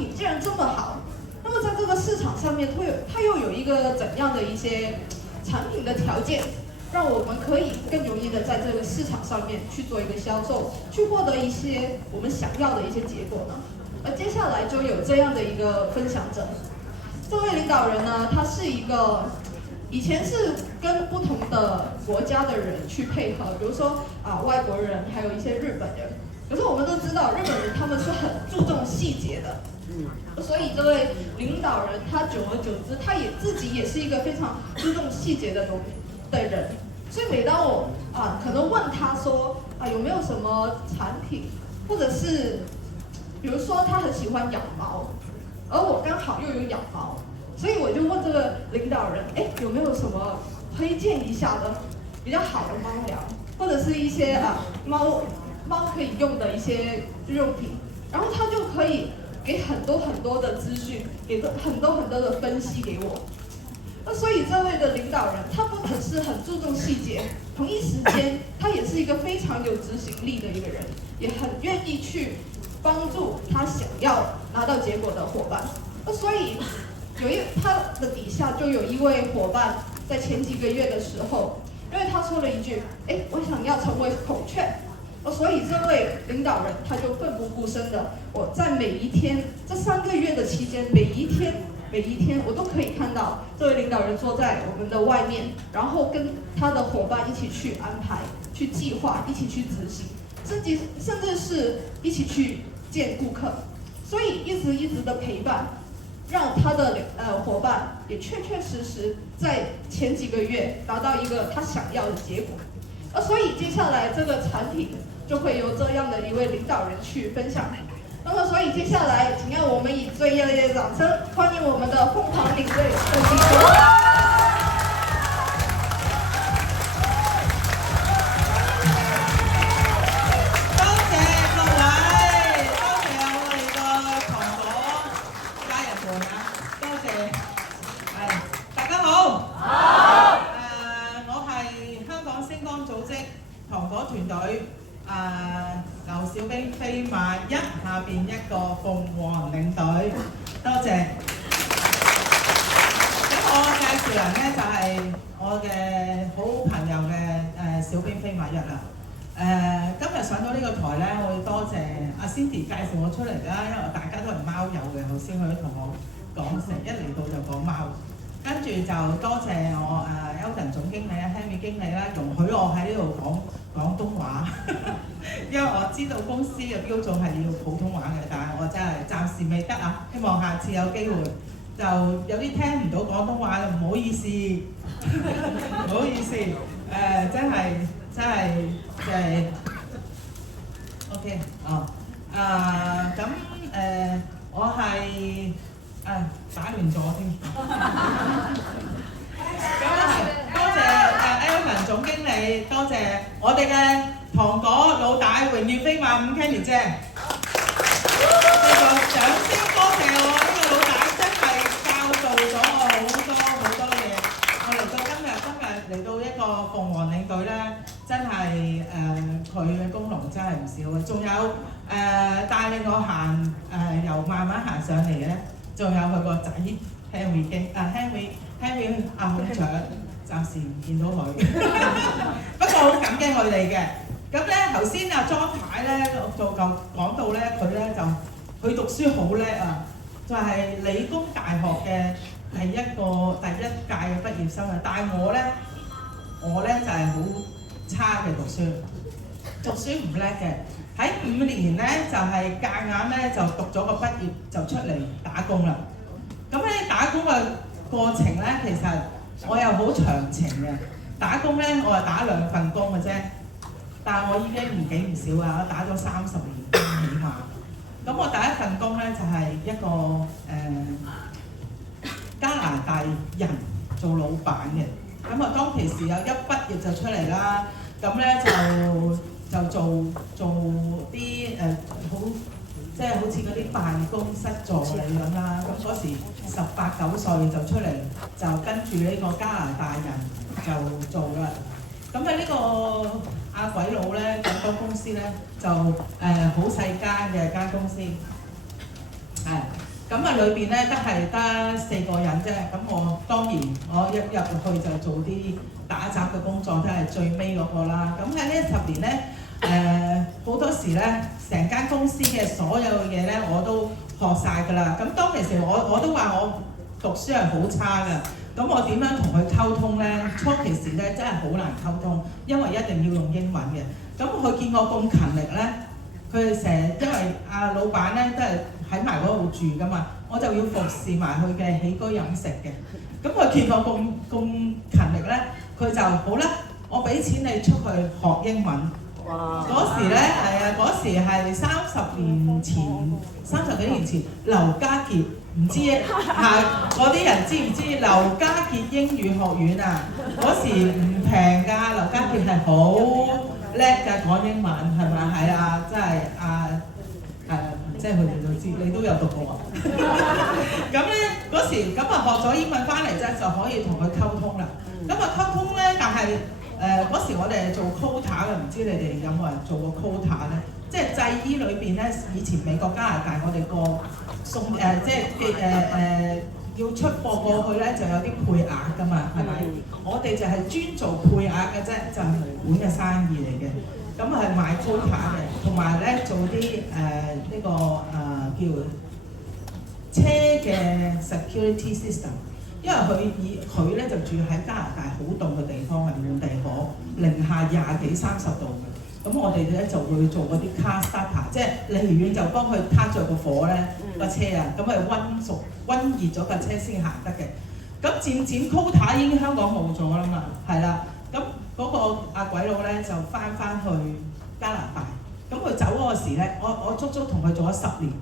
品既然这么好，那么在这个市场上面它又有一个怎样的一些产品的条件，让我们可以更容易的在这个市场上面去做一个销售，去获得一些我们想要的一些结果呢？而接下来就有这样的一个分享者，这位领导人呢，他是一个以前是跟不同的国家的人去配合，比如说外国人，还有一些日本人。可是我们都知道，日本人他们是很注重细节的，所以这位领导人他久而久之，他自己也是一个非常注重细节的人。所以每当我可能问他说有没有什么产品，或者是比如说他很喜欢养猫，而我刚好又有养猫，所以我就问这个领导人，有没有什么推荐一下的比较好的猫粮，或者是一些猫可以用的一些日用品，然后他就可以给很多很多的资讯，给很多很多的分析给我。那所以这位的领导人，他不只是很注重细节，同一时间他也是一个非常有执行力的一个人，也很愿意去帮助他想要拿到结果的伙伴。那所以他的底下就有一位伙伴，在前几个月的时候，因为他说了一句，我想要成为孔雀。所以这位领导人他就奋不顾身的，我在每一天这3个月的期间，每一天我都可以看到这位领导人坐在我们的外面，然后跟他的伙伴一起去安排、去计划、一起去执行，甚至是一起去见顾客。所以一直的陪伴，让他的伙伴也确实在前几个月达到一个他想要的结果。所以接下来这个产品就会由这样的一位领导人去分享。那么，所以接下来，请让我们以最热烈的掌声欢迎我们的凤凰领队邓继国。多謝各位，多謝我哋個糖果家人們啊，多謝，大家好。好。我係香港星光組織糖果團隊。劉小兵飛馬1下邊一個鳳凰領隊，多謝。咁我介紹人呢，就係我嘅好朋友嘅小兵飛馬1啦。今日上到呢個台呢，我要多謝阿 Cindy 介紹我出嚟啦，因為大家都係貓友嘅，頭先佢都同我講成一嚟到就講貓。跟住就多謝我Elton 總經理Henry 經理啦，容許我喺呢度講廣東話，因為我知道公司嘅標準係要普通話嘅，但係我真係暫時未得啊，希望下次有機會。就有啲聽唔到廣東話就唔好意思，唔好意思，真係OK 咁我係。打亂咗添。多謝Elton 總經理，多謝我哋嘅糖果老大榮譽飛馬5 Kenny 姐。繼續掌聲多謝我呢個老大，真係教導咗我好多嘢。我嚟到今日嚟到一個鳳凰領隊咧，真係佢嘅功勞真係唔少嘅。仲有帶領我行由慢慢行上嚟嘅咧。仲有佢個仔 Henry 阿控長，暫時唔見到佢，不過好感激佢哋嘅。咁咧頭先阿莊太咧就講到咧，佢咧就佢讀書好叻啊，就係理工大學嘅第一屆嘅畢業生啊。但係我咧就係好差嘅讀書唔叻嘅。喺5年咧就係夾硬咧就讀咗個畢業就出嚟打工啦。咁喺打工嘅過程咧，其實我又好長情嘅。打工咧我係打2份工嘅啫，但係我已經年紀唔少啊，我打咗30年起碼。咁我第一份工咧就係一個加拿大人做老闆嘅。咁啊當其時有一畢業就出嚟啦，咁咧就做啲即係好似嗰啲辦公室助理咁啦。咁嗰時18、9歲就出嚟，就跟住呢個加拿大人就做啦。咁喺呢個阿鬼佬咧咁多公司咧就好細間嘅間公司，咁啊裏邊咧得4個人啫。咁我當然我一入去就做啲打雜嘅工作，都係最尾嗰個啦。咁喺呢10年咧，好多時咧，成間公司嘅所有嘢咧，我都學晒㗎啦。咁當其時我都話我讀書係好差㗎。咁我點樣同佢溝通咧？初期時咧真係好難溝通，因為一定要用英文嘅。咁佢見我咁勤力咧，佢成日因為老闆咧都係喺埋嗰度住㗎嘛，我就要服侍埋佢嘅起居飲食嘅。咁佢見我咁勤力咧，佢就好啦，我俾錢你出去學英文。哇！嗰時咧係啊，嗰時係30幾年前，劉家傑唔知嗰啲人知唔知劉家傑英語學院啊？嗰時唔平㗎，劉家傑係好叻㗎講英文係咪？係啊，真係即係佢哋都知，你都有讀過啊。咁咧嗰時咁啊學咗英文翻嚟啫，就可以同佢溝通啦。咁啊溝通咧，但係嗰時我哋係做 quota 嘅，唔知你哋有冇人做過 quota 咧？即係製衣裏邊咧，以前美國加拿大我哋送要出貨過去咧，就有啲配額㗎嘛，係咪？我哋就係專做配額嘅啫，就係本嘅生意嚟嘅。咁係買 quota 嘅，同埋咧做啲叫車嘅 security system。因為佢咧就住喺加拿大好凍嘅地方，係滿地可，零下20幾30度嘅。咁我哋咧就會做嗰啲 car starter， 即係離遠就幫佢撻着個火咧個車啊，咁係溫熱咗架車先行得嘅。咁漸 quota 已經香港冇咗啦嘛，係啦。咁嗰個阿鬼佬咧就翻去加拿大。咁佢走嗰時咧，我足足同佢做咗10年。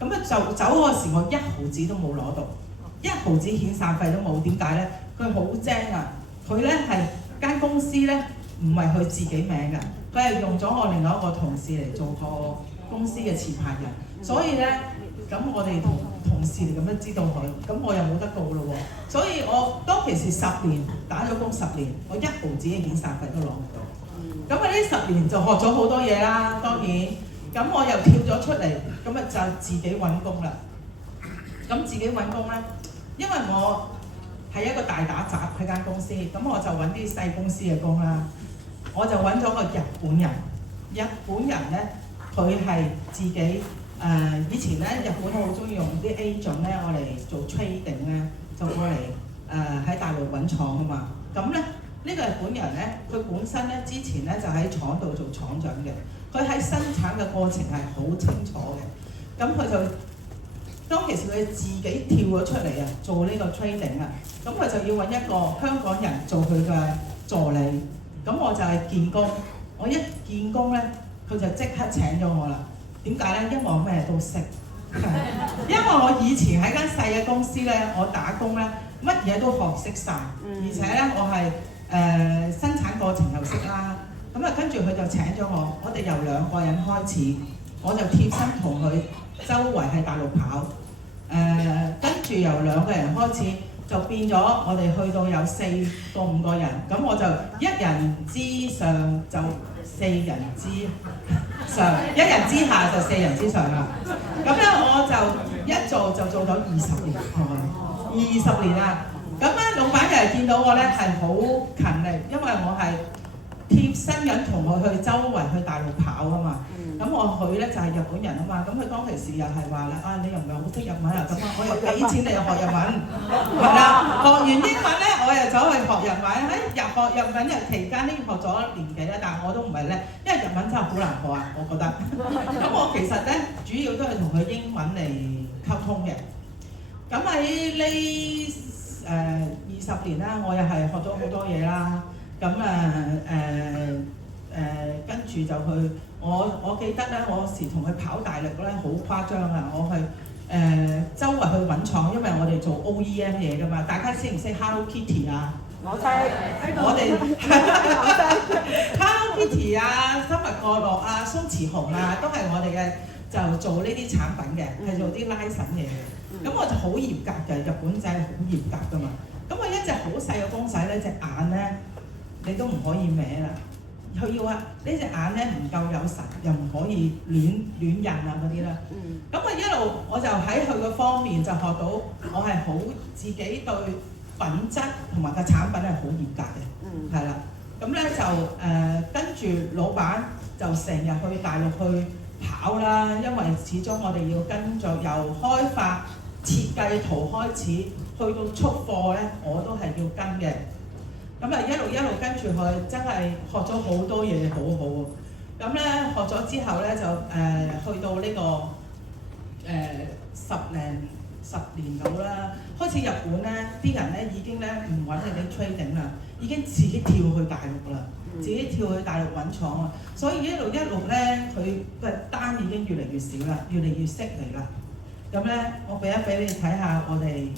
咁咧就走嗰時，我1毫子都冇攞到。1毫子遣散費都冇，點解咧？佢好精啊！佢咧係間公司咧，唔係佢自己名㗎，佢係用咗我另外一個同事嚟做個公司嘅持牌人，所以咧，咁我哋同事嚟咁樣知道佢，咁我又冇得告咯喎。所以我當其時10年打咗工10年，我1毫子嘅遣散費都攞唔到。咁啊呢10年就學咗好多嘢啦，當然，咁我又跳咗出嚟，咁啊就自己揾工啦。咁自己揾工咧。因為我係一個大打雜喺間公司，咁我就揾啲細公司嘅工啦。我就揾咗個日本人，日本人咧佢係自己以前咧日本好中意用啲 agent 咧，我嚟做 trading 咧，就過嚟喺大陸揾廠啊嘛。咁咧呢個日本人咧，佢本身咧之前咧就喺廠度做廠長嘅，佢喺生產嘅過程係好清楚嘅，咁佢就。當其時佢自己跳咗出嚟啊，做呢個 trading 啊，咁佢就要揾一個香港人做佢嘅助理。咁我就係見工，我一見工咧，佢就即刻請咗我啦。點解咧？因為我咩都識，因為我以前喺間細嘅公司咧，我打工咧，乜嘢都學識晒，而且咧我係生產過程又識啦。咁啊跟住佢就請咗我哋由2個人開始，我就貼身同佢周圍喺大陸跑。跟住由2個人開始，就變咗我哋去到有4到5個人，咁我就1人之上就4人之上，1人之下就4人之上啦。咁咧我就一做就做咗20年，20年啦。咁咧老闆又係見到我咧係好勤力，因為我係貼身咁同佢去周圍去大陸跑啊嘛。咁佢咧就係日本人啊嘛，咁佢當其時又係話咧，你又唔係好識日文啊，咁我又俾錢你又學日文，係啦，學完英文咧，我又走去學日文，學日文嘅期間呢學咗1年幾啦，但係我都唔係叻，因為日文真係好難學啊，我覺得。咁我其實咧主要都係同佢英文嚟溝通嘅。咁喺呢20年啦，我又係學咗好多嘢啦。咁跟住就去。我記得咧，我時同佢跑大力咧，好誇張啊！我去周圍去揾廠，因為我哋做 OEM 嘢㗎嘛。大家識唔識 Hello Kitty 啊？我識，我哋 Hello Kitty 啊、生物過樂啊、鬆弛熊啊，都係我哋嘅就做呢啲產品嘅，係做啲拉繩嘢嘅。咁我就好嚴格嘅，日本仔係好嚴格㗎嘛。咁我一隻好細嘅公仔咧，隻眼咧你都唔可以歪啦。佢要啊呢隻眼咧唔夠有神，又唔可以亂印啊嗰啲啦。咁佢一路我就喺佢個方面就學到，我係好自己對品質同埋個產品係好嚴格嘅，係啦。咁咧就跟住老闆就成日去大陸去跑啦，因為始終我哋要跟住由開發設計圖開始，去到出貨咧，我都係要跟嘅。咁啊一路跟住佢，真係學咗好多嘢，好好喎。咁咧學咗之後咧就去到呢個10年到啦，開始日本咧啲人咧已經咧唔揾你哋 trading 啦，已經自己跳去大陸啦，自己跳去大陸揾廠啊，所以一路咧佢嘅單已經越嚟越少啦，越嚟越識嚟啦。咁咧我俾你睇下我哋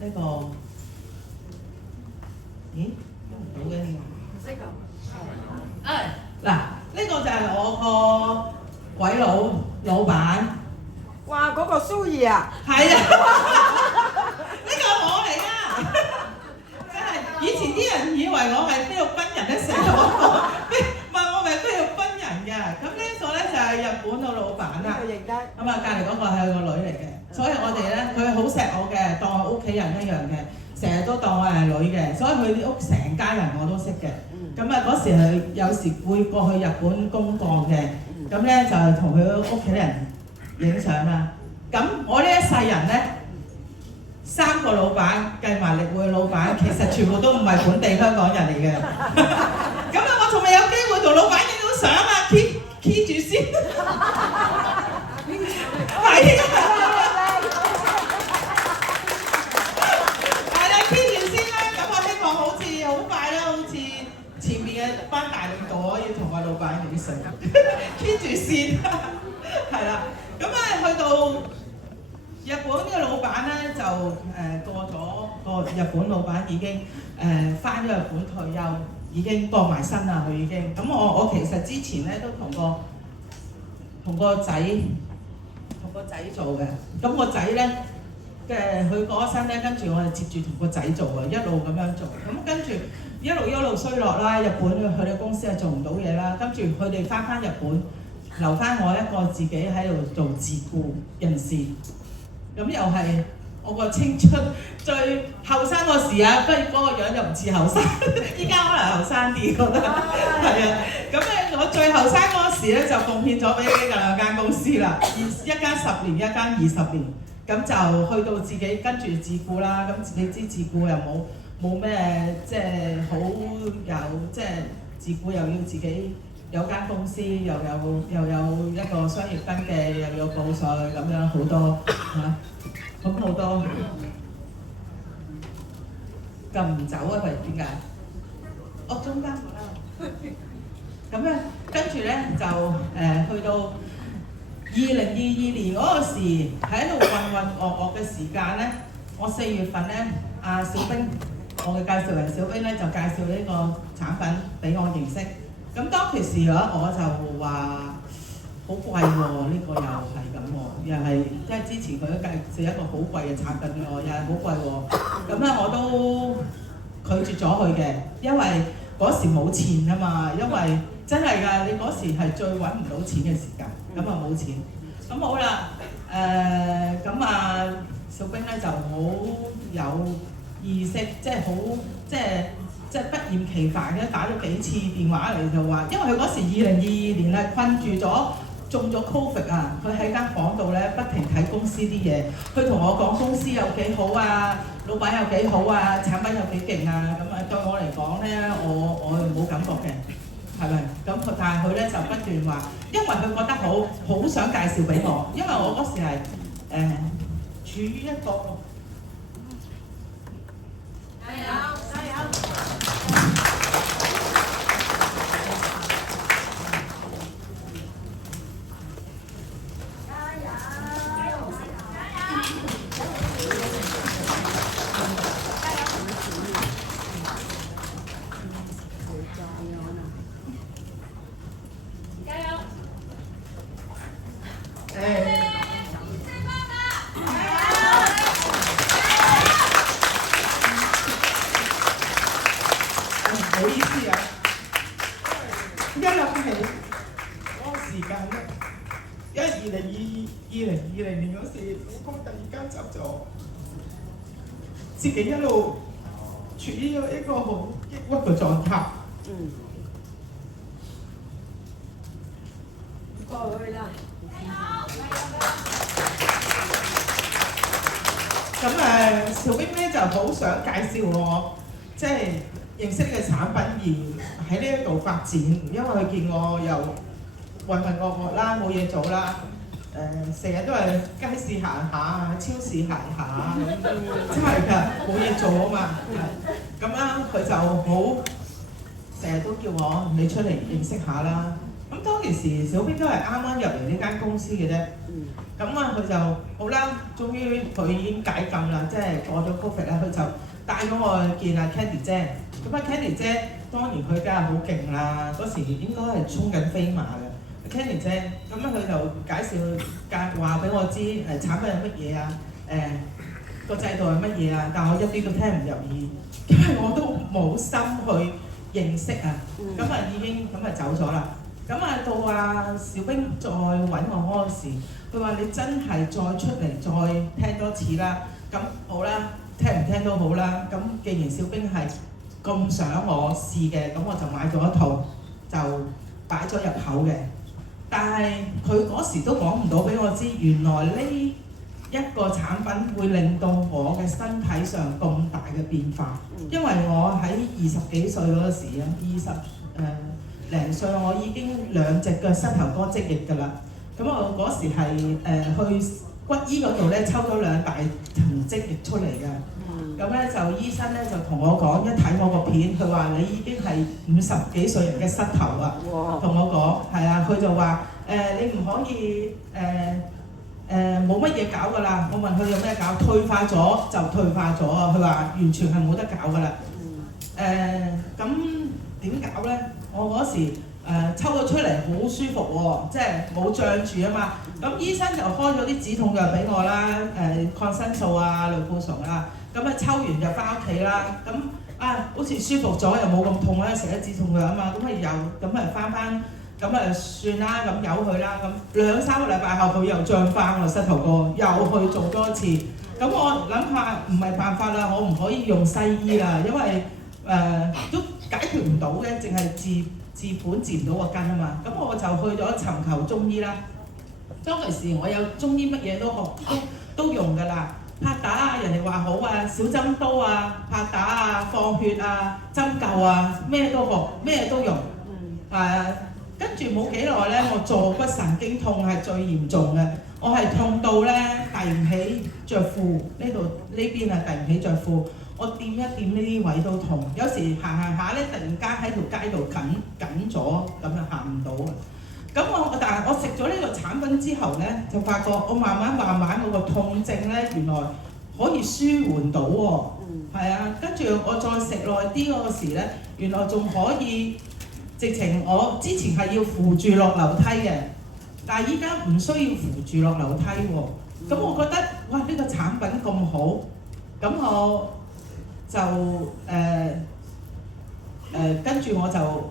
呢個，咦用唔到嘅呢個？唔識㗎。嗱，呢個就係我個鬼老闆。哇！嗰個蘇兒啊，係啊，呢個我嚟啊！真係以前啲人以為我係菲律賓人咧，成日問我係菲律賓人嘅。咁呢個咧就係日本個老闆啦。認得。咁啊，隔離嗰個係個女嚟嘅，所以我哋咧佢好錫我嘅，當我屋企人一樣嘅，成日都當我係女嘅，所以佢啲屋成家人我都識嘅。咁啊嗰時係有時會過去日本公幹嘅，咁咧就係同佢屋企人影相啦。咁我呢一世人咧，3個老闆計埋力匯老闆，其實全部都唔係本地香港人嚟嘅。咁啊，我仲未有機會同老闆影到相啊 ，keep 住先。係啦 ，keep 住先啦。咁我希望好快啦，好似前面嘅班大領導可以同我老闆影相，keep 住先。係啦，咁啊去到日本嘅老闆咧就過咗個日本老闆已經返咗日本退休，已經過埋身啦佢已經。咁我其實之前咧都同個仔做嘅。咁個仔咧佢過咗身咧，跟住我哋接住同個仔做啊，一路咁樣做。咁跟住一路衰落啦，日本佢哋公司係做唔到嘢啦，跟住佢哋返日本。留翻我一個自己喺度做自僱人士，咁又係我個青春最後生嗰時啊，不過嗰個樣又唔似後生，依家可能後生啲覺得，係啊，咁咧我最後生嗰時咧就貢獻咗俾呢兩間公司啦，一間10年，一間20年，咁就去到自己跟住自僱啦，咁你知自僱又冇咩即係好有即係自僱又要自己。有間公司又有一個商業登記，又有報稅咁樣好多嚇，咁好多撳唔走啊！佢點解？我中間冇啦。咁咧，跟住咧就去到2022年嗰個時喺度混噩嘅時間咧，我4月份咧，阿小冰，我嘅介紹人小冰咧就介紹呢個產品俾我認識。咁當其時我就話好貴喎，呢個又係咁喎，又係即係之前佢都介紹一個好貴嘅產品俾我，又係好貴喎。咁咧我都拒絕咗佢嘅，因為嗰時冇錢啊嘛，因為真係㗎，你嗰時係最揾唔到錢嘅時間，咁啊冇錢。咁好啦，咁啊小冰咧就好有意識，即係好即係不厭其煩嘅打咗幾次電話嚟就話，因為佢嗰時2022年係困住咗，中咗 Covid 啊，佢喺間房度咧不停睇公司啲嘢，佢同我講公司有幾好啊，老闆有幾好啊，產品有幾勁啊，咁啊對我嚟講咧，我冇感覺嘅，係咪？咁但係佢咧就不斷話，因為佢覺得好想介紹俾我，因為我嗰時係處於一個2020年嗰時，老公突然間走咗，自己一路處於一個好抑鬱嘅狀態。過去啦。咁小冰咧就好想介紹我，即係認識呢個產品而喺呢一度發展，因為佢見我又渾渾噩噩啦，冇嘢做啦，成日都係街市行下，超市行下，真係㗎，冇嘢做啊嘛。咁啦，佢就好成日都叫我你出嚟認識下啦。咁當其時小冰都係啱啱入嚟呢間公司嘅啫。咁佢就好啦，終於佢已經解禁啦，即係過咗 Covid 咧，佢就帶咗我去見阿 Candy 姐。咁啊 Candy 姐當然佢梗係好勁啦，嗰時應該係衝緊飛馬嘅 Candy 姐。咁佢就介紹話俾我知產品係乜嘢啊，個制度係乜嘢啊，但我一啲都聽唔入耳，因為我都冇心去認識啊。咁已經走咗啦。咁到小冰再揾我嗰時，佢話你真係再出嚟再聽多次啦。咁好啦，聽唔聽都好啦。咁既然小冰係咁想我試嘅，咁我就買咗一套，就擺咗入口嘅。但係佢嗰時都講唔到俾我知，原來呢一個產品會令到我嘅身體上咁大嘅變化。因為我喺20幾歲嗰時啊，20歲我已經2隻腳膝頭哥積液㗎啦。咁我嗰時係去骨醫嗰度咧抽咗2大層積液出嚟嘅。咁咧就醫生咧就同我講，一睇我個片，佢話你已經係50幾歲人嘅膝頭啊。同我講係啊，佢就話你唔可以冇乜嘢搞㗎啦。我問佢有咩搞，退化咗就退化咗啊。佢話完全係冇得搞㗎啦。咁點搞咧？我嗰時抽咗出嚟好舒服喎，即係冇脹住啊嘛。咁醫生就開咗啲止痛藥俾我啦，抗生素啊、類固醇啊。咁抽完就翻屋企啦。咁好似舒服咗，又冇咁痛啦，食咗止痛藥啊嘛。咁翻，咁算啦，咁由佢啦。咁2-3個禮拜後佢又脹翻個膝頭哥，又去做多次。咁我諗下唔係辦法啦，我唔可以用西醫啦，因為都解決唔到嘅，淨係治本治唔到個根啊嘛。咁我就去咗尋求中醫啦。當其時我有中醫乜嘢都學都用㗎啦，拍打啊，人哋話好啊，小針刀啊，拍打啊，放血啊，針灸啊，咩都學，咩都用。跟住冇幾耐咧，我坐骨神經痛係最嚴重嘅，我係痛到咧遞唔起着褲，呢邊係遞唔起着褲。我掂一掂呢啲位都痛，有時行下咧，突然間喺條街度緊咗，咁就行唔到啊！但係我食咗呢個產品之後咧，就發覺我慢慢我個痛症咧，原來可以舒緩到喎。係啊，跟住我再食耐啲嗰時咧，原來仲可以直情我之前係要扶住落樓梯嘅，但係依家唔需要扶住落樓梯喎。咁我覺得哇，呢個產品咁好，咁我就跟住我就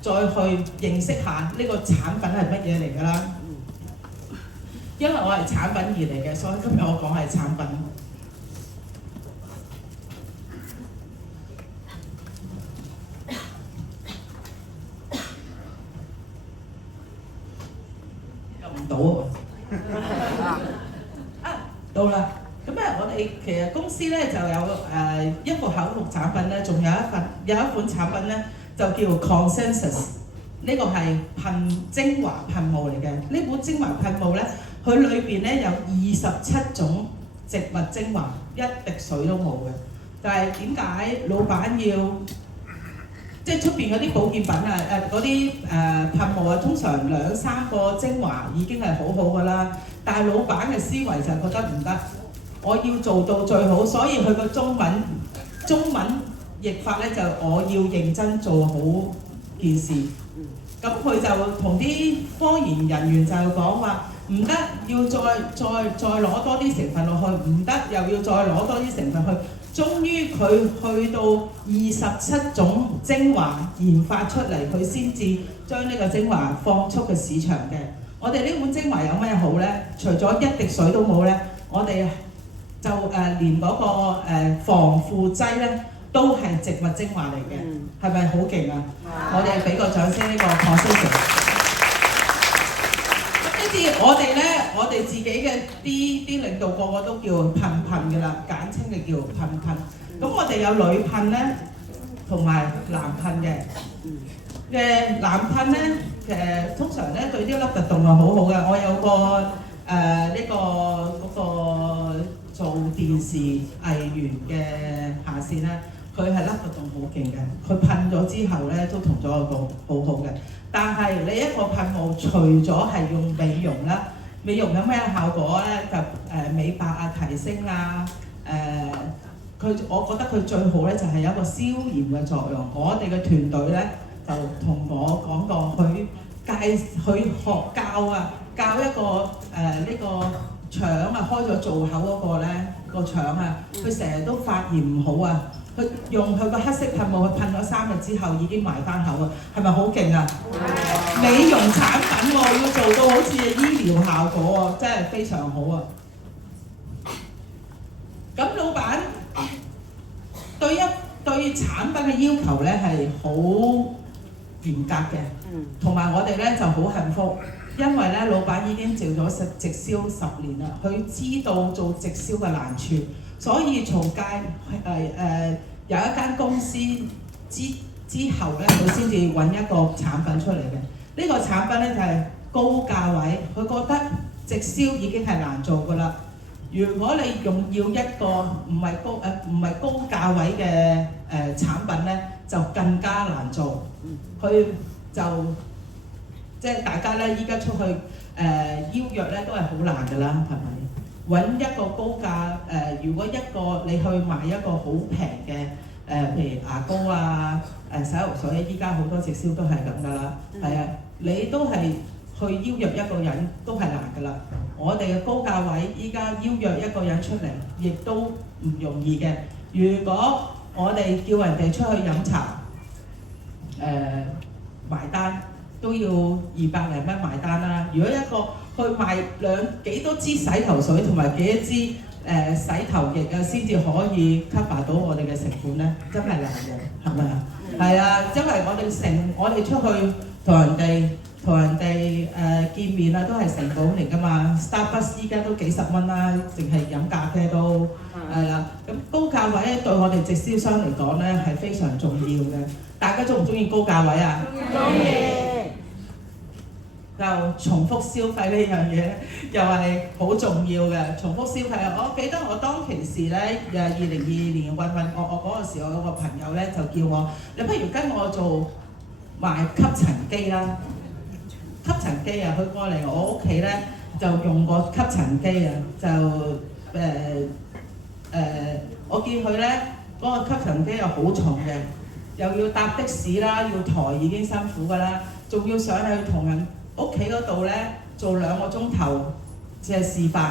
再去認識下呢個產品係乜嘢嚟㗎啦。因為我係產品兒嚟嘅，所以今日我講係產品。入唔到喎。到啦。咁我哋其實公司咧就有一個口服產品咧，仲有一款產品咧就叫 Consensus， 呢個係精華噴霧嚟嘅。呢款精華噴霧咧，佢裏邊咧有27種植物精華，一滴水都冇嘅。但係點解老闆要即係出邊嗰啲保健品啊嗰啲噴霧啊，通常2-3個精華已經係好好㗎啦。但係老闆嘅思維就係覺得唔得。我要做到最好，所以佢個中文譯法咧就我要認真做好件事。咁佢就同啲科研人員就講話唔得，要再攞多啲成分落去，唔得又要再攞多啲成分去。終於佢去到27種精華研發出嚟，佢先至將呢個精華放出嘅市場嘅。我哋呢碗精華有咩好咧？除咗一滴水都冇咧，我哋就連嗰個防腐劑咧都係植物精華嚟嘅，係咪好勁啊？我哋俾個掌聲呢個 consultant。跟住我哋咧，我哋自己嘅啲領導個個都叫噴噴嘅啦，簡稱嘅叫噴噴。咁我哋有女噴咧，同埋男噴嘅。男噴咧，通常咧對啲凹凸洞係好好嘅。我有個嗰個做電視藝員嘅下線咧，佢係凹凸洞好勁嘅。佢噴咗之後咧，都同咗我講好好嘅。但係你一個噴霧，除咗係用美容啦，美容有咩效果咧？就美白啊、提升啊，我覺得佢最好咧就係有一個消炎嘅作用。我哋嘅團隊咧就同我講過，佢學教一個呢個腸啊開咗造口嗰個咧個腸啊，佢成日都發炎唔好啊。佢用佢個黑色噴霧，佢噴咗3日之後已經埋翻口啊，係咪好勁啊？美容產品喎，要做到好似醫療效果喎，真係非常好啊！咁老闆對產品嘅要求咧係好嚴格嘅，同埋我哋咧就好幸福，因為咧老闆已經做咗直銷10年啦，佢知道做直銷嘅難處。所以曹介有一間公司之後咧，佢先至揾一個產品出嚟嘅。呢個產品咧就係高價位，佢覺得直銷已經係難做㗎啦。如果你要一個唔係高價位嘅產品咧，就更加難做。佢就即係大家咧依家出去邀約咧都係好難㗎啦，係咪？揾一個高價如果你去買一個好平嘅譬如牙膏啊、洗頭水，依家好多直銷都係咁噶啦，係啊，你都係去邀約一個人都係難噶啦。我哋嘅高價位依家邀約一個人出嚟，亦都唔容易嘅。如果我哋叫人哋出去飲茶，埋單都要200零蚊埋單啦。如果一個去賣幾多支洗頭水同埋幾多支洗頭液啊，先至可以 cover 到我哋嘅成本咧，真係難嘅，係咪啊？係啊，因為我哋出去同人哋見面啊，都係成本嚟㗎嘛。Starbucks 依家都幾十蚊啦，淨係飲咖啡都係啦。咁高價位咧對我哋直銷商嚟講咧係非常重要嘅。大家中唔中意高價位啊？中意。就重複消費呢樣嘢咧，又係好重要嘅。重複消費，我記得我當其時咧，2022年運我嗰個時，我有個朋友咧就叫我，你不如跟我做賣吸塵機啦。吸塵機啊，佢過嚟我屋企咧就用個吸塵機啊，就我見佢咧嗰個吸塵機又好重嘅，又要搭的士啦，要抬已經辛苦㗎啦，仲要上去同人屋企嗰度咧做2個鐘頭，只係示範，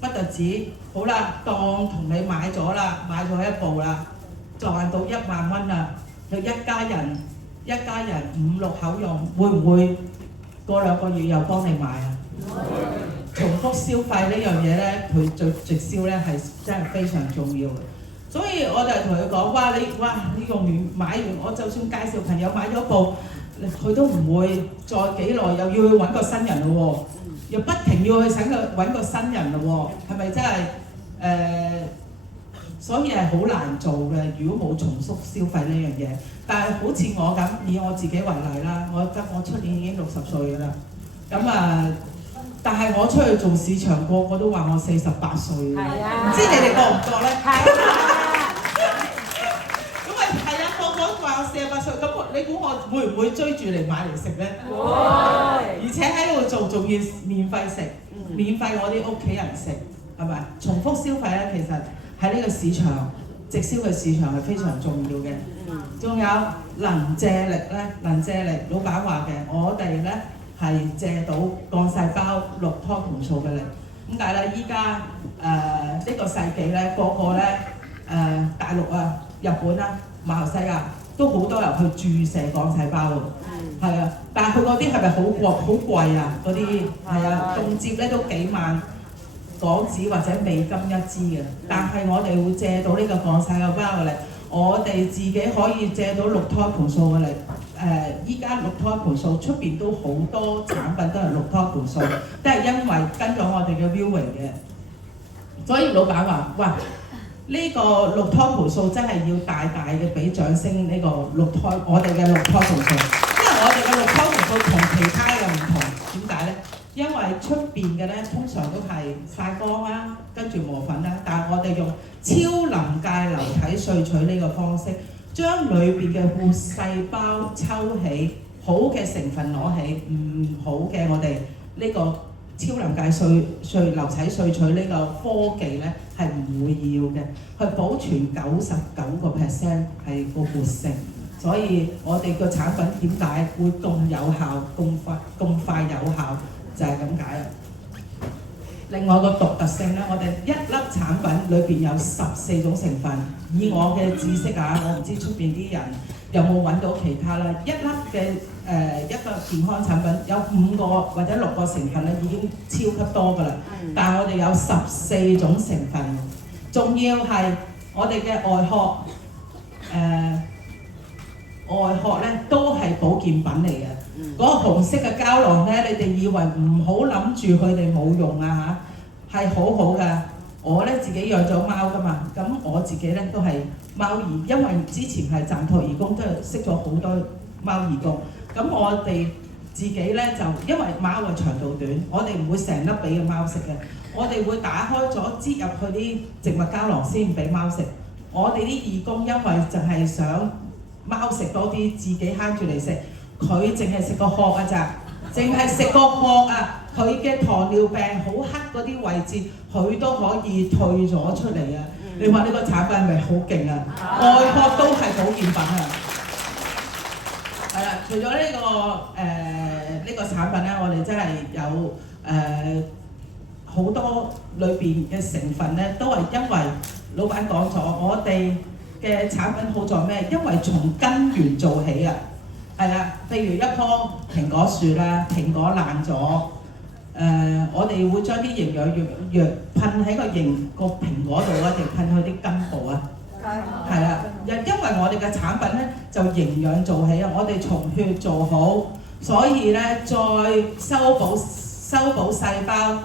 不特止。好啦，當同你買咗一部啦，賺到1萬蚊啦，佢一家人5、6口用，會唔會過2個月又幫你買啊？重複消費呢樣嘢咧，佢做直銷咧係真係非常重要嘅。所以我就同佢講：你用完買完，我就算介紹朋友買咗部。佢都唔會再幾耐，又要去揾個新人咯喎，又不停要去揾個新人咯喎，係咪真係所以係好難做嘅。如果冇重複消費呢樣嘢，但係好似我咁，以我自己為例啦，我出年已經60歲㗎啦，咁但係我出去做市場，個個都話我48歲，唔知你哋覺唔覺咧？48歲，咁你估我會唔會追住嚟買嚟食咧？會，而且喺度做仲要免費食，免費我啲屋企人食，係咪？重複消費咧，其實喺呢個市場，直銷嘅市場係非常重要嘅。仲有能借力咧，老闆話嘅，我哋咧係借到幹細胞、氯湯同醋嘅力。點解咧？依家呢個世紀咧，個個咧大陸啊、日本啊、馬來西亞都好多人去注射幹細胞喎。係啊，但係佢嗰啲係咪好貴啊？嗰啲係啊，動輒咧都幾萬港紙或者美金一支嘅。但係我哋會借到呢個幹細胞嘅嚟，我哋自己可以借到六胎盤數嘅嚟。依家六胎盤數出邊都好多產品都係六胎盤數，都係因為跟咗我哋嘅 viewing 嘅。所以老闆話：哇！呢個六胎盤數真係要大大嘅俾掌聲呢個我哋嘅六胎盤數，因為我哋嘅六胎盤數同其他嘅唔同，點解呢？因為出邊嘅咧通常都係曬乾啦，跟住磨粉啦，但係我哋用超臨界流體萃取呢個方式，將裏邊嘅活細胞抽起，好嘅成分攞起，唔好嘅我哋呢個超臨界流體萃取呢個科技咧係唔會要嘅，去保存99% 係個活性。所以我哋個產品點解會咁有效、咁快有效，就係咁解啦。另外個獨特性咧，我哋一粒產品裏邊有14種成分。以我嘅知識啊，我唔知出邊啲人有冇揾到其他啦。一粒嘅一個健康產品有5個或者6個成分咧，已經超級多㗎啦。但係我哋有14種成分，仲要係我哋嘅外殼外殼咧都係保健品嚟嘅。嗰個紅色嘅膠囊咧，你哋以為唔好諗住佢哋冇用啊嚇，係好好㗎。我咧自己養咗貓㗎嘛，咁我自己咧都係貓兒，因為之前係暫託義工，都係識咗好多貓義工。咁我哋自己咧就因為貓嘅長度短，我哋唔會成粒俾個貓食嘅，我哋會打開咗擠入去啲植物膠囊先俾貓食。我哋啲義工因為就係想貓食多啲，自己慳住嚟食，佢淨係食個殼啊咋，淨係食個殼啊，佢嘅糖尿病好黑嗰啲位置，佢都可以退咗出嚟啊！你話呢個產品係咪好勁啊？外殼都係保健品啊！係啦，除咗呢個產品咧，我哋真係有好多裏邊嘅成分咧，都係因為老闆講咗，我哋嘅產品好在咩？因為從根源做起啊！係啊，譬如一棵蘋果樹啦，蘋果爛咗，我哋會將啲營養藥噴喺個蘋果度啊，定噴去啲根部啊？係啦，因為我哋嘅產品咧就營養做起啊，我哋從血做好，所以咧再修補細胞，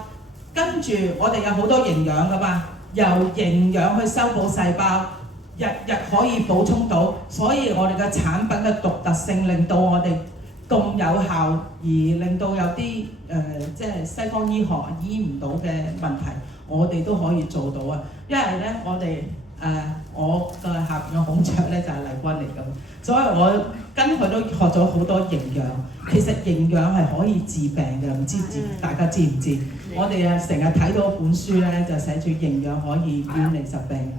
跟住我哋有好多營養噶嘛，由營養去修補細胞。日日可以補充到，所以我哋嘅產品嘅獨特性令到我哋咁有效，而令到有啲即係西方醫學醫唔到嘅問題，我哋都可以做到啊！因為咧，我哋我嘅下邊嘅孔雀咧就係麗君嚟咁，所以我跟佢都學咗好多營養。其實營養係可以治病嘅，唔知大家知唔知？我哋成日睇到本書咧，就寫住營養可以遠離疾病。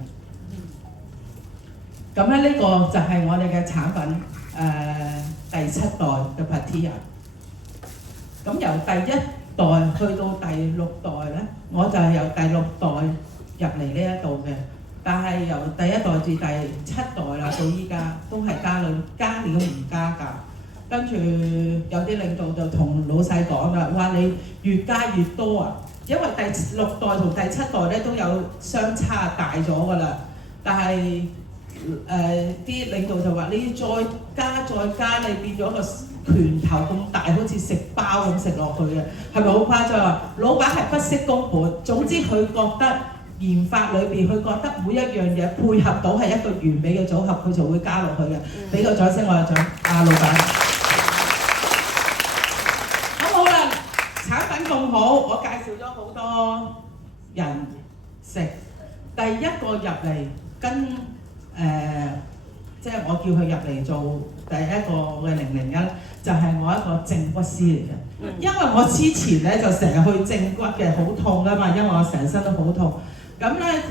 咁咧呢個就係我哋嘅產品第7代嘅 Patia。咁由第1代去到第6代咧，我就係由第6代入嚟呢一度嘅。但係由第1代至第7代啦，到依家都係加料唔加價。跟住有啲領導就同老細講啦，話你越加越多啊！因為第6代同第7代咧都有相差大咗㗎啦，但係啲領導就話你要再加，你變咗個拳頭咁大，好似食包咁食落去嘅，係咪好誇張啊？老闆係不惜工本，總之佢覺得研發裏邊，佢覺得每一樣嘢配合到係一個完美嘅組合，佢就會加落去嘅。俾個掌聲我就獎老闆。好啦，產品咁好，我介紹咗好多人食，第一個入嚟跟即係我叫佢入嚟做第一個嘅001，就係我一個正骨師嚟嘅。因為我之前咧就成日去正骨嘅，好痛㗎嘛，因為我成身都好痛。咁咧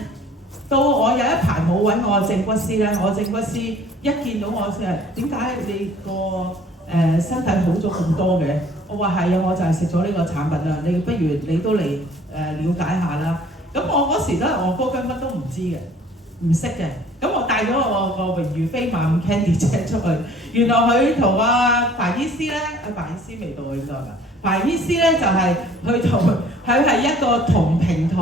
到我有一排冇揾我正骨師咧，我正骨師一見到我就係點解你個身體好咗咁多嘅？我話係啊，我就係食咗呢個產品啊，你不如你都嚟了解下啦。咁我嗰時都係我哥根本都唔知嘅。唔識嘅。咁我帶咗我個榮譽飛馬 Candy 姐出去，原來佢同阿白醫師咧，白醫師未到應該㗎。白醫師咧就係佢係一個同平台，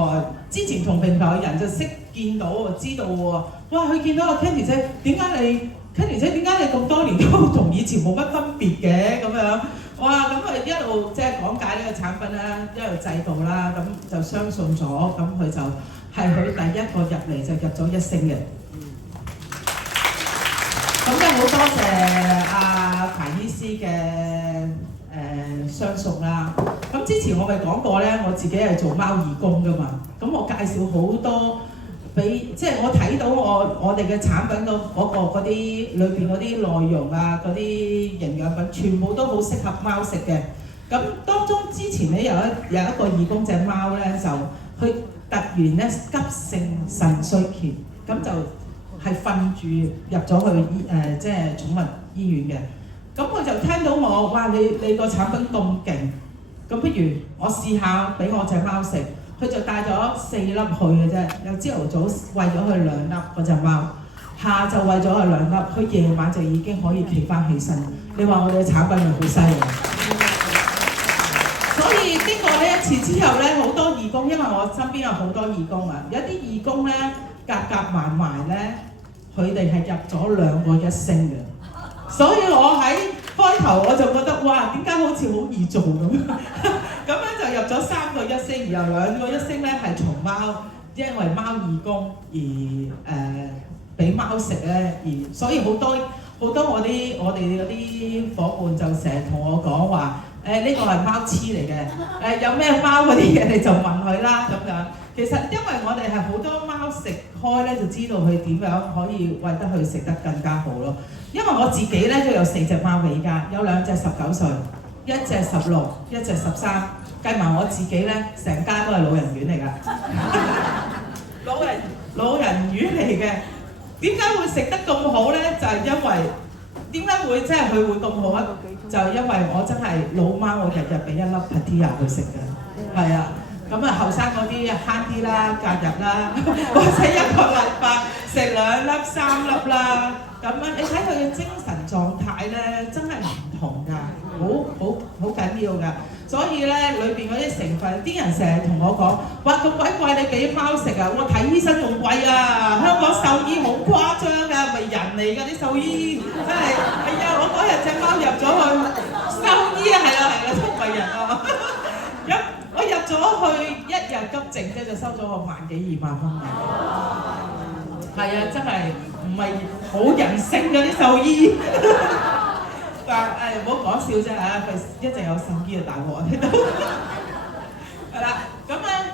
之前同平台嘅人就識見到喎，知道喎。哇！佢見到阿 Candy 姐，Candy 姐點解你咁多年都同以前冇乜分別嘅咁樣？哇！咁佢一路即係講解呢個產品啦，一路制度啦，咁就相信咗，咁佢就係佢第一個入嚟就入咗1星嘅。咁真係好多謝阿彭醫師嘅相送啦。咁之前我咪講過咧，我自己係做貓義工㗎嘛。咁我介紹好多俾，即係我睇到我哋嘅產品嗰啲裏邊嗰啲內容啊，嗰啲營養品，全部都好適合貓食嘅。咁當中之前咧有一個義工隻貓咧，就佢突然咧急性腎衰竭，咁就係瞓住入咗去即係寵物醫院嘅。咁佢就聽到我哇，你個產品咁勁，咁不如我試下俾我隻貓食。佢就帶咗4粒去嘅啫，有朝頭早餵咗佢2粒嗰隻貓，下晝餵咗佢2粒，佢夜晚就已經可以企翻起身。你話我哋嘅產品係好犀利。所以經過呢一次之後咧，好多義工，因為我身邊有好多義工啊，有啲義工咧夾埋咧，佢哋係入咗2個1星嘅。所以我喺開頭我就覺得哇，點解好似好易做咁？咁樣就入咗3個1星，然後2個1星咧係從貓，因為貓義工而俾貓食咧，而所以好多我哋嗰啲伙伴就成日同我講話，呢個係貓黐嚟嘅，有咩貓嗰啲嘢你就問佢啦咁樣。其實因為我哋係好多貓食開咧，就知道佢點樣可以餵得佢食得更加好咯。因為我自己咧都有4隻貓嘅，依家有2隻19歲，1隻16，1隻13，計埋我自己咧，成家都係老人院嚟㗎。老人院嚟嘅，點解會食得咁好咧？就係因為點解會即係佢會咁好啊？就係因為我真係老貓，我日日俾1粒 Patia 佢食嘅，係啊。咁啊後生嗰啲慳啲啦，隔日啦，或者1個禮拜食2粒3粒啦。咁樣你睇佢嘅精神狀態咧，真係唔同㗎，好緊要㗎。所以咧，裏邊嗰啲成分，啲人成日同我講，哇咁鬼貴，你俾貓食啊！我睇醫生仲貴啊！香港獸醫好誇張㗎，咪人嚟㗎啲獸醫，真係係啊！我嗰日隻貓入咗去獸醫啊，係啦，都唔係人啊！我入咗去1日急症啫，就收咗我萬幾2萬蚊嘅。係啊，真係唔係好人性嗰啲獸醫。但唔好講笑啫嚇，佢一直有獸醫嘅大鑊喺度。係啦，咁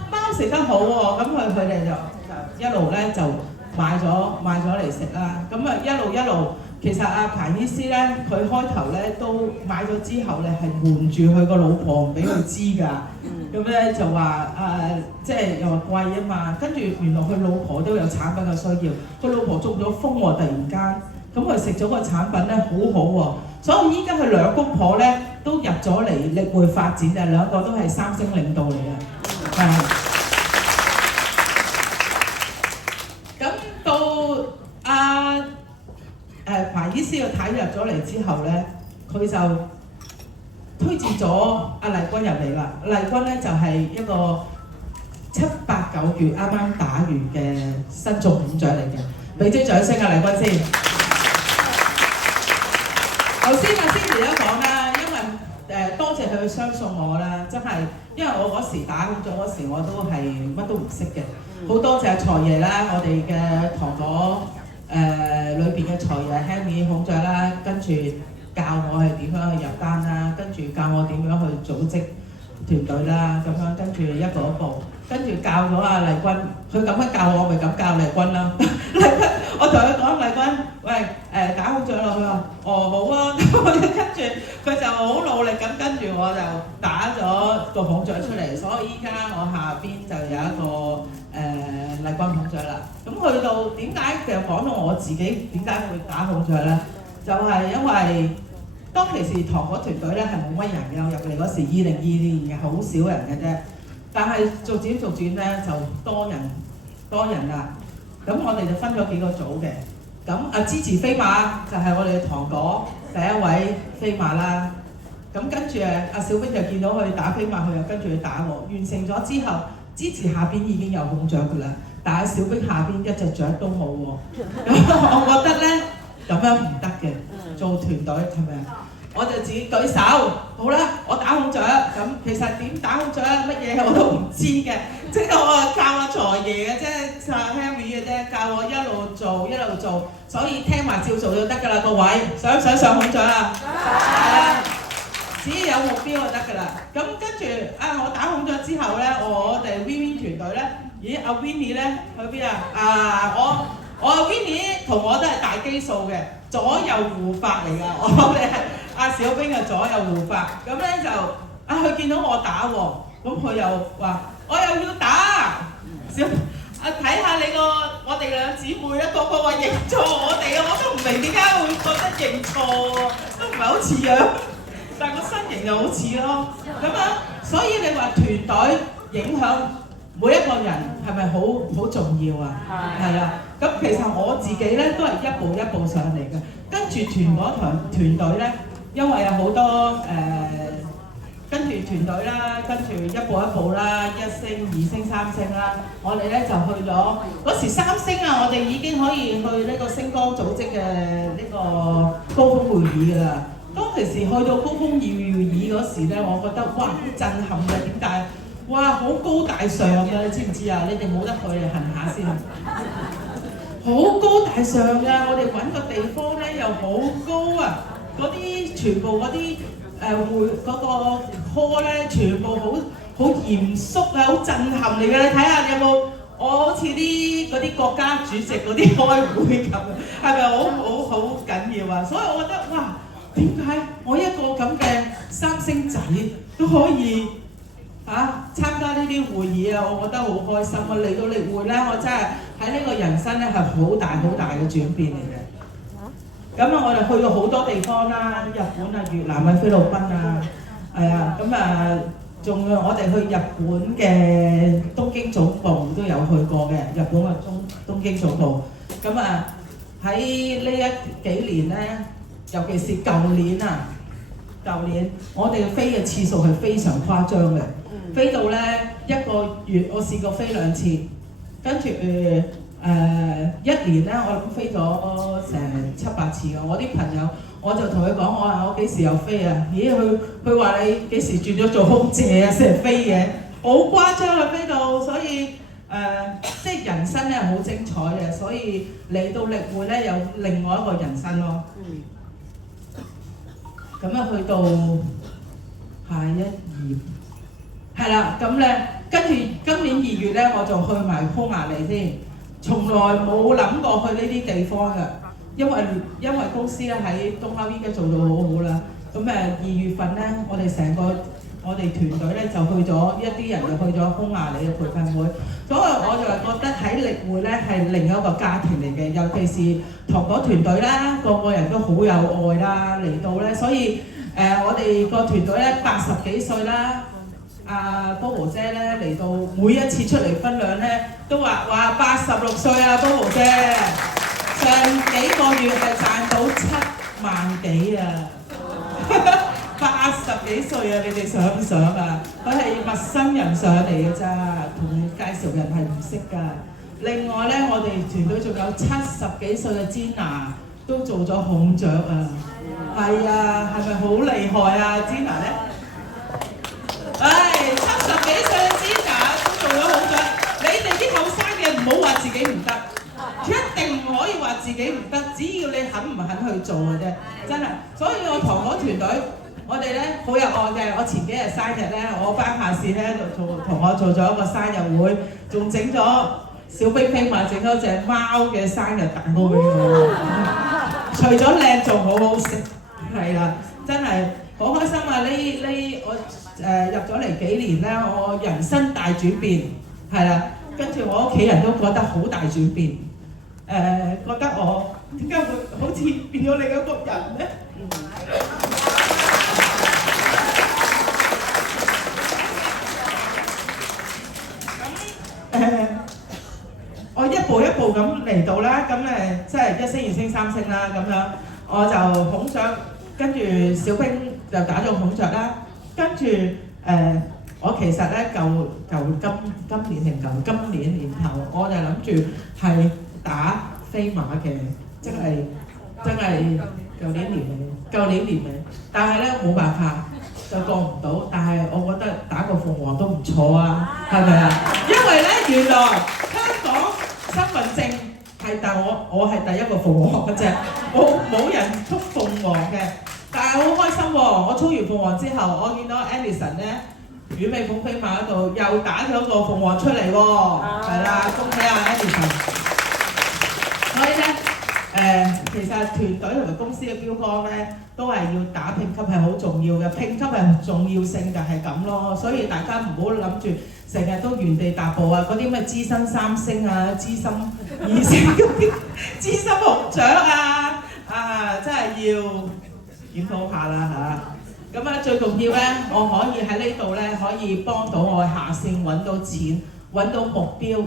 貓食得好喎，咁佢哋就一路咧就買咗嚟食啦。咁一路，其實阿彭醫師咧，佢開頭咧都買咗之後咧係瞞住佢個老婆唔俾佢知㗎。咁咧就話即係又話貴啊嘛，跟住原來佢老婆都有產品嘅需要，佢老婆中咗風喎，突然間，咁佢食咗個產品咧好好喎，所以依家佢2公婆咧都入咗嚟力會發展嘅，2個都係3星領導嚟嘅，係。咁到彭醫師個太入咗嚟之後咧，佢就推薦咗阿麗君入嚟啦。麗君咧就係一個7、8、9月啱啱打完嘅新種孔雀嚟嘅，俾啲掌聲啊麗君先。頭先阿 Cindy 都講啦，因為多謝佢相送我啦，真係因為我嗰時打孔雀嗰時我都係乜都唔識嘅，好多謝財爺啦，我哋嘅糖果裏邊嘅財爺 Henry 孔雀啦，跟住教我係點樣去入單啦，跟住教我點樣去組織團隊啦，咁樣跟住一步一步，跟住教咗阿麗君，佢咁樣教我咪咁教麗君啦。麗君，我同佢講麗君，喂打孔雀咯，佢話哦好啊，跟住佢就好努力咁跟住我就打咗個孔雀出嚟，所以依家我下邊就有一個麗君孔雀啦。咁去到點解其實講到我自己點解會打孔雀咧？就係因為當其時糖果團隊咧係冇乜人嘅，我入嚟嗰時2022年嘅好少人嘅啫，但係逐漸咧就多人啦。咁我哋就分咗幾個組嘅。咁阿支持飛馬就係我哋嘅堂哥第一位飛馬啦。咁跟住阿小兵就見到佢打飛馬，佢又跟住去打喎。完成咗之後，支持下邊已經有孔雀㗎啦，但係小兵下邊一隻雀都冇喎。我覺得咧咁樣唔得嘅，做團隊係咪啊？我就自己舉手，好啦，我打孔雀。咁其實點打孔雀乜嘢我都唔知嘅，即係我教阿財爺嘅啫，阿 Henry 嘅啫，教我一路做一路做，所以聽話照做就得㗎啦，各位，想唔想上孔雀啊？只要有目標就得㗎啦。咁跟住我打孔雀之後咧，我哋 Win 團隊咧，咦阿 Winnie 咧去邊啊？我 Winnie 同我都係大基數嘅，左右護法嚟㗎。我哋係阿小兵嘅左右護法。咁咧就佢見到我打喎，咁佢又話我又要打。睇下你我哋兩姊妹咧，個個話認錯我哋啊，我都唔明點解會覺得認錯喎，都唔係好似樣，但係個身形就好似咯。咁所以你話團隊影響每一個人係咪好重要啊？係啊。咁其實我自己咧都係一步一步上嚟嘅，跟住團隊咧，因為有好多跟住團隊啦，跟住一步一步啦，1星、2星、3星啦，我哋咧就去咗嗰時3星啊，我哋已經可以去呢個星光組織嘅呢個高峰會議㗎啦。當其時去到高峰會議嗰時咧，我覺得哇好震撼嘅，點解？哇好高大上㗎，你知唔知啊？你哋冇得去，行下先。好高大上㗎，我哋揾個地方咧又好高啊！嗰啲全部嗰啲嗰個 hall 咧，全部好嚴肅啊，好震撼嚟嘅。你睇下有冇？我好似嗰啲國家主席嗰啲開會咁，係咪好緊要啊？所以我覺得哇，點解我一個咁嘅3星仔都可以參加呢啲會議啊？我覺得好開心啊！嚟到歷會咧，我真係喺呢個人生咧係好大嘅轉變嚟嘅。咁我哋去到好多地方啦，日本啊、越南啊、菲律賓啊，係啊，仲有我哋去日本嘅東京總部都有去過嘅，日本嘅東京總部。喺呢幾年咧，尤其是舊年我哋飛嘅次數係非常誇張嘅，飛到咧一個月我試過飛2次，跟住1年咧我諗飛咗成7-8次嘅。我啲朋友我就同佢講，我話我幾時又飛啊？咦，佢話你幾時轉咗做空姐啊？成日飛嘅，好誇張啊飛到，所以即係人生咧好精彩嘅，所以嚟到歷會咧有另外一個人生咯。咁去到下一頁，係啦，咁咧跟住今年2月咧我就去埋匈牙利添，從來冇諗過去呢啲地方嘅，因為公司咧喺東歐已經做到好好啦。咁2月份咧，我哋團隊咧就去咗，一啲人就去咗匈牙利嘅培訓會，所以我就係覺得喺歷會咧係另一個家庭嚟嘅，尤其是堂哥團隊啦，個人都好有愛啦嚟到咧，所以我哋個團隊咧80幾歲啦，Bobo 姐咧嚟到每一次出嚟分享咧都話86歲啊，Bobo 姐上幾個月係賺到7萬幾啊！80幾歲啊！你哋想唔想啊？佢係陌生人上嚟嘅咋，同介紹人係唔識㗎。另外咧，我哋團隊仲有70幾歲嘅 Gina 都做咗孔雀啊！係啊，係咪好厲害啊 Gina 咧？70幾歲嘅 Gina 都做咗孔雀，你哋啲後生嘅唔好話自己唔得，一定唔可以話自己唔得，只要你肯唔肯去做嘅啫，真係。所以我堂哥團隊。我哋咧好有愛嘅，我前幾日生日咧，我班下士咧就同我做咗一個生日會，仲整咗小兵飛馬整咗隻貓嘅生日蛋糕俾我，除咗靚仲好好食，係啦，真係好開心啊！我入咗嚟幾年咧，我人生大轉變，係啦，跟住我屋企人都覺得好大轉變，覺得我點解會好似變咗另一個人咧？我一步一步咁嚟到啦，咁即係1星、2星、3星啦咁樣，我就孔雀，跟住小兵就打咗孔雀啦，跟住我其實咧今年年頭我就諗住係打飛馬嘅，真係舊年年尾，但係咧冇辦法就過唔到，但係我覺得打個鳳凰都唔錯啊，係咪啊？因為咧原來香港身份證係，但我係第一個鳳凰嘅啫，冇人捉鳳凰嘅，但係好開心喎！我操完鳳凰之後，我見到 Alison 咧魚尾鳳飛馬嗰度又打咗個鳳凰出嚟喎，係啦，恭喜啊 Alison！所以咧其實團隊同埋公司嘅標杆咧，都係要打拼級係好重要嘅，拼級係重要性就係咁咯。所以大家唔好諗住成日都原地踏步啊！嗰啲咩資深3星啊、資深2星嗰啲、資深紅雀啊，真係要檢討下啦嚇。咁啊最重要咧，我可以喺呢度咧可以幫到我下線揾到錢、揾到目標、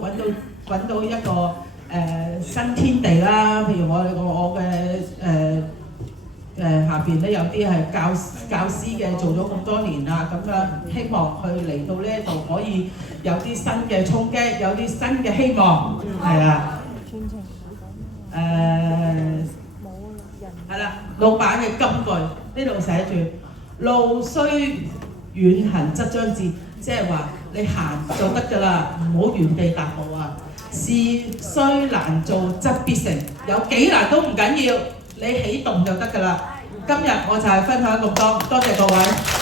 揾到一個新天地啦，譬如我嘅下邊咧有啲係教師嘅，做咗咁多年啦，咁樣希望佢嚟到呢一度可以有啲新嘅衝擊，有啲新嘅希望，係啊。係啦，老闆嘅金句呢度寫住：路雖遠行則將至，即係話你行就得㗎啦，唔好原地踏步啊！事雖難做則必成，有幾難都唔緊要，你起動就得㗎啦。今日我就係分享咁多，多謝各位。